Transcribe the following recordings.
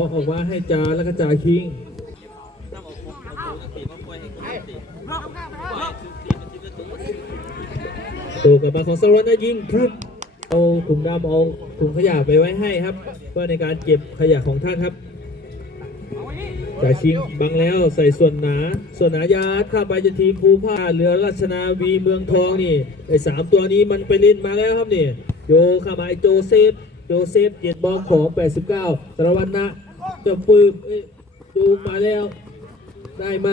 าะออกมาให้จาแล้วก็จาคิงตัวกลับมาของสารวัตรนะยิงพรึบเอาถุงดำเอาถุงขยะไปไว้ให้ครับ เพื่อในการเก็บขยะของท่านครับจ่าชิงบังแล้วใส่ส่วนหนา ส่วนหนายาข้าไปจะทีมภูผ้าเรือราชนาวีเมืองทองนี่ไอ้สามตัวนี้มันไปเล่นมาแล้วครับนี่โยข้ามาไอ้โจเซฟโจเซฟเจ็ดบอลของ 89สารวัตรนะ จะปืมเอ้ยดูมาแล้ว ได้ไหม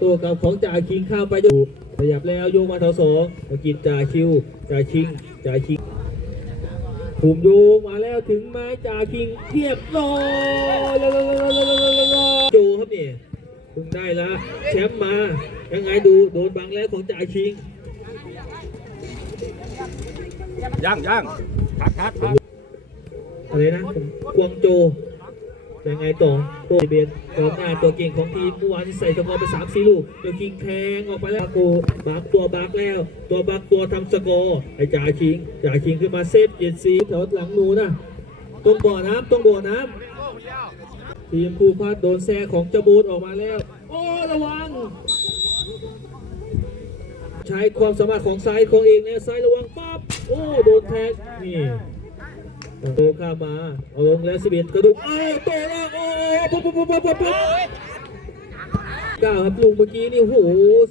ตัวกับของจ่าคิงข้ามไปจะขยับแล้วโยกมาแถวสองมากินจ่าคิวจ่าคิงจ่าคิงภูมิโยกมาแล้วถึงไม้จ่าคิงเรียบร้อยโจครับเนี่ยเพิ่งได้ละแชมป์มายังไงดูโดนบังแล้วของจ่าคิงย่างย่างพักพักพักอะไรนะกวางโจ ยังไงต่อตัวเบนกองหน้าตัวเก่งของทีมเมื่อวานที่ใส่สกอร์ไปสามสี่ลูกเดี๋ยวคิงแทงออกไปแล้วบาโกบักตัวบักแล้ว ตัวบักตัวทำสกอร์ไอ้จ่าคิงจ่าคิงขึ้นมาเซฟเจ็ดสีแถวหลังนูนะตรงบ่อน้ำตรงบ่อน้ำทีมภูพัฒน์โดนแซ่ของจบูดออกมาแล้ว โอ้ระวัง ใช้ความสามารถของซ้ายของเองแล้วซ้ายระวังปั๊บโอ้โดนแทงนี่ โตข้ามาเอาลงแล้วสิบเอ็ดกระดูกเอ้โตแล้วโอ้ปุ๊บปุ๊บปุ๊บปุ๊บปุ๊บเก้าครับลุงเมื่อกี้นี่โห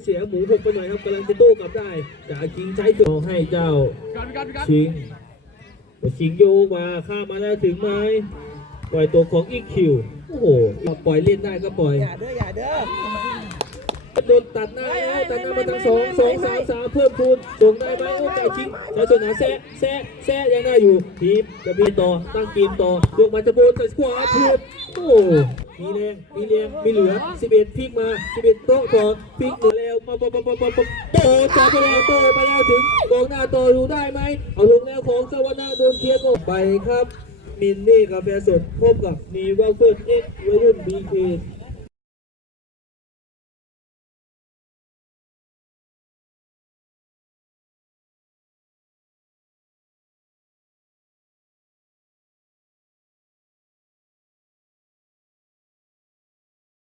เสียหมูหกไปหน่อยครับกำลังจะโต้กลับได้จ่าคิงใช้ตัวให้เจ้าชิงชิงโยมาข้ามาแล้วถึงไหมปล่อยตัวของอีคิวโอ้โหปล่อยเล่นได้ก็ปล่อยอย่าเด้ออย่าเด้อ โดนตัดหน้าแล้วตัดหน้ามาทั้งสองสองสามสามเพิ่มคูณส่งได้ไหมโอ้จ่าคิงแล้วส่วนหนาแซะแซะแซะยังได้อยู่ทีมจะมีต่อตั้งเกมต่อยกมาจะโบนใส่ขวาเพื่อโอ้มีแรงมีแรงมีเหลือ 11พลิกมา 11โต๊ะก่อนพลิกมาแล้วมาปะปะปะปะปะโตจ่อไปแล้วโตไปแล้วถึงกองหน้าต่อดูได้ไหมเอาลงแล้วของสวรรค์โดนเคลียร์ออกไปครับมินนี่กาแฟสดพบกับนีวัลเฟิร์สเอ็กวัยรุ่นบีเค